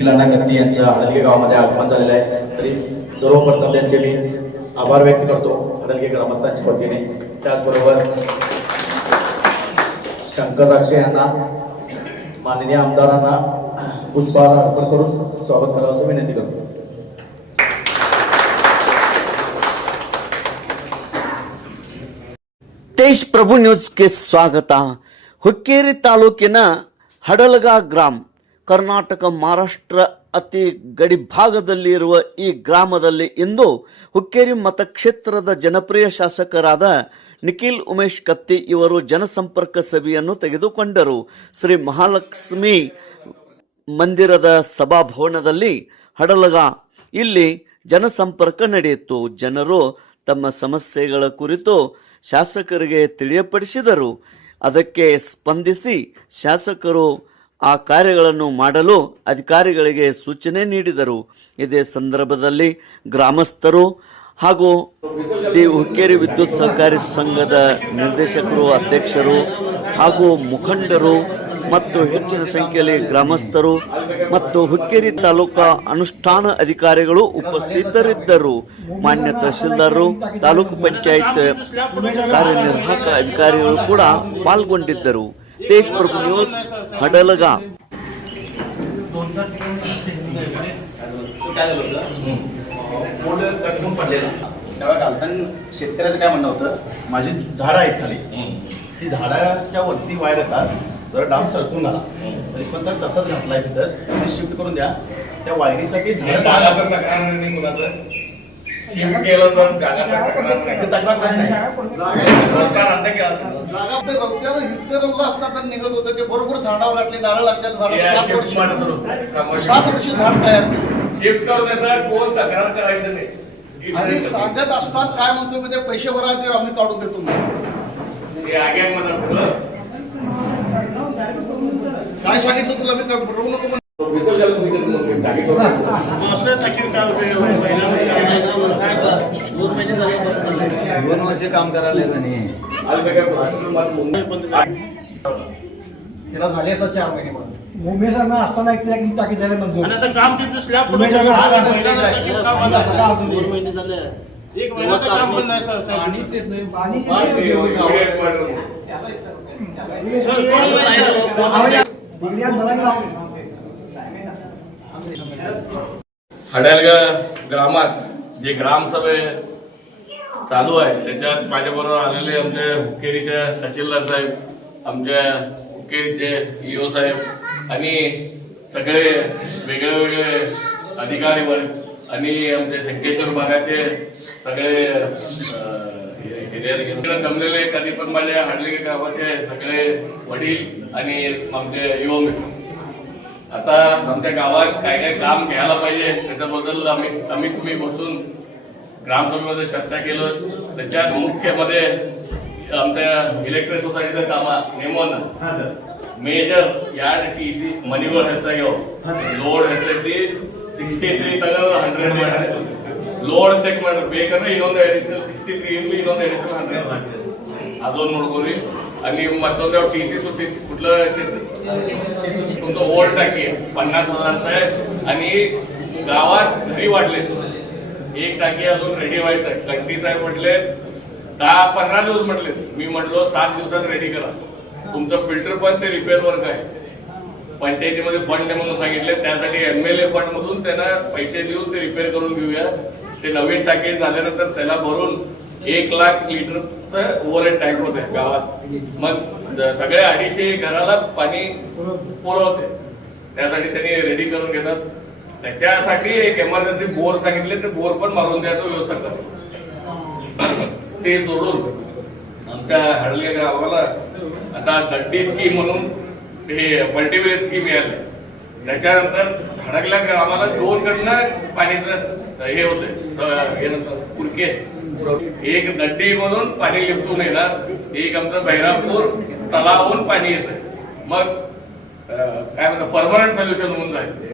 निखिल कत्ती यांच्या हडलगे गावामध्ये आगमन झालेलं आहे. तरी सर्वप्रथम त्यांचे मी आभार व्यक्त करतो हडलगे ग्रामस्थांच्या वतीने. त्याचबरोबर शंकर राक्षे यांना माननीय आमदारांना पुष्पहार अर्पण करून स्वागत करावं असं विनंती करतो. तेज प्रभु न्यूज के स्वागत. ಹುಕ್ಕೇರಿ ತಾಲೂಕಿನ ಹಡಲಗ ಗ್ರಾಮ ಕರ್ನಾಟಕ ಮಹಾರಾಷ್ಟ್ರ ಅತಿ ಗಡಿ ಭಾಗದಲ್ಲಿರುವ ಈ ಗ್ರಾಮದಲ್ಲಿ ಇಂದು ಹುಕ್ಕೇರಿ ಮತಕ್ಷೇತ್ರದ ಜನಪ್ರಿಯ ಶಾಸಕರಾದ ನಿಖಿಲ್ ಉಮೇಶ್ ಕತ್ತಿ ಇವರು ಜನಸಂಪರ್ಕ ಸಭೆಯನ್ನು ತೆಗೆದುಕೊಂಡರು. ಶ್ರೀ ಮಹಾಲಕ್ಷ್ಮಿ ಮಂದಿರದ ಸಭಾಭವನದಲ್ಲಿ ಹಡಲಗ ಇಲ್ಲಿ ಜನಸಂಪರ್ಕ ನಡೆಯಿತು. ಜನರು ತಮ್ಮ ಸಮಸ್ಯೆಗಳ ಕುರಿತು ಶಾಸಕರಿಗೆ ತಿಳಿಯಪಡಿಸಿದರು. ಅದಕ್ಕೆ ಸ್ಪಂದಿಸಿ ಶಾಸಕರು ಆ ಕಾರ್ಯಗಳನ್ನು ಮಾಡಲು ಅಧಿಕಾರಿಗಳಿಗೆ ಸೂಚನೆ ನೀಡಿದರು. ಇದೇ ಸಂದರ್ಭದಲ್ಲಿ ಗ್ರಾಮಸ್ಥರು ಹಾಗೂ ಹುಕ್ಕೇರಿ ವಿದ್ಯುತ್ ಸಹಕಾರಿ ಸಂಘದ ನಿರ್ದೇಶಕರು, ಅಧ್ಯಕ್ಷರು ಹಾಗೂ ಮುಖಂಡರು ಮತ್ತು ಹೆಚ್ಚಿನ ಸಂಖ್ಯೆಯಲ್ಲಿ ಗ್ರಾಮಸ್ಥರು ಮತ್ತು ಹುಕ್ಕೇರಿ ತಾಲೂಕಾ ಅನುಷ್ಠಾನ ಅಧಿಕಾರಿಗಳು ಉಪಸ್ಥಿತರಿದ್ದರು. ಮಾನ್ಯ ತಹಶೀಲ್ದಾರರು, ತಾಲೂಕು ಪಂಚಾಯತ್ ಕಾರ್ಯನಿರ್ವಾಹಕ ಅಧಿಕಾರಿಗಳು ಕೂಡ ಪಾಲ್ಗೊಂಡಿದ್ದರು. तेज प्रभु न्यूज हडलगा. शेतकऱ्याचं काय म्हणणं होतं, माझी झाडं आहेत खाली, ती झाडाच्या वरती वायर येतात, जरा डाम सरकून घाला, तरी पण तर तसंच घातलाय तिथंच, शिफ्ट करून द्या. त्या वायरीसाठी झाडं शिफ्ट केलं तर जागा तक्रार नाही. असतात तर निघत होतं ते बरोबर झाडावर लागले, नारळ लागतात, 7 वर्ष झाड तयार शिफ्ट करून येतात, कोण तक्रार करायचं नाही. आणि सांगत असतात काय म्हणतो म्हणजे पैसे भरा ते आम्ही काढून देतो. काय सांगितलं तुला मी बरोबर नको विसर्जन 2 वर्ष काम करायला नाही. तिला झाले आता 4 महिने उमेशांना असताना एक टाकी झाले मंजूर. आणि आता काम किती स्लॅब काम झालं 1 महिना झालं, 1 महिना तर काम पण नाही सर. पाणीच येत नाही. पाणी हडलगा ग्रामात जे ग्रामसभे चालू आहे त्याच्यात माझ्याबरोबर आलेले आमचे हुक्केरीचे तहसीलदार साहेब, आमच्या हुक्केरीचे ईओ साहेब आणि सगळे वेगळे वेगळे अधिकारी वर्ग आणि आमचे संकेश्वर भागाचे सगळे जमलेले, कधी पण माझ्या हडलगे गावाचे सगळे वडील आणि आमचे युवा मित्र. आता आमच्या गावात काय काय काम घ्यायला पाहिजे त्याच्याबद्दल आम्ही तुम्ही बसून ग्रामसभेमध्ये चर्चा केलं. त्याच्यात मुख्यमध्ये आमच्या इलेक्ट्रिक सोसायटीचं काम नेमून मेजर यार्ड टीसी मनीवर ह्याचा घेऊ लोड ह्यासाठी 63 सगळं 100 ಲೋಡ್ ಚೆಕ್ ಮಾಡಿ ಬೇಕಂದ್ರೆ ಇನ್ನೊಂದು ಅಡಿಷನಲ್ 63 ಇರಲಿ, ಇನ್ನೊಂದು ಅಡಿಷನಲ್ 100 ಸಾಕು. ಅದೊಂದು ನೋಡ್ಕೊರಿ. ಅಲ್ಲಿ ಮತ್ತೊಂದು टी सी सुट्टी कुठलं तुमचं ओल्ड टाकी 50,000चा आहे आणि गावात घरी वाढले एक टाकी अजून रेडी व्हायचं. कंटी साहेब म्हटले 10-15 दिवस म्हटले, मी म्हटलो 7 दिवसात रेडी करा. तुमचं फिल्टर पण ते रिपेअर वर्क आहे. पंचायतीमध्ये फंड म्हणून सांगितले, त्यासाठी MLA फंड मधून त्यांना पैसे देऊन ते रिपेअर करून घेऊया. ते नवीन टाकी झाल्यानंतर त्याला भरून 1 लाख लिटरचं ओव्हरहेड टँक होते गावात. मग सगळ्या 250 घराला पाणी पुरवते. त्यासाठी त्यांनी रेडी करून घेतात. त्याच्यासाठी एक इमर्जन्सी बोर सांगितले, ते बोर पण मारून द्यायचं व्यवस्था करतात. ते सोडून आमच्या हडलगे गावाला आता दड्डी स्कीम म्हणून हे मल्टीवेअर स्कीम मिळाले. त्याच्यानंतर हडकल्या गावाला 2 कडनं पाणीचं हे होते, हे नंतर पुरके एक दड्डी मधून पाणी लिफ्टून येणार, एक आमचं बहिरापूर तलावून पाणी येतं. मग काय म्हणतात परमनंट सोल्युशन होऊन जाईल.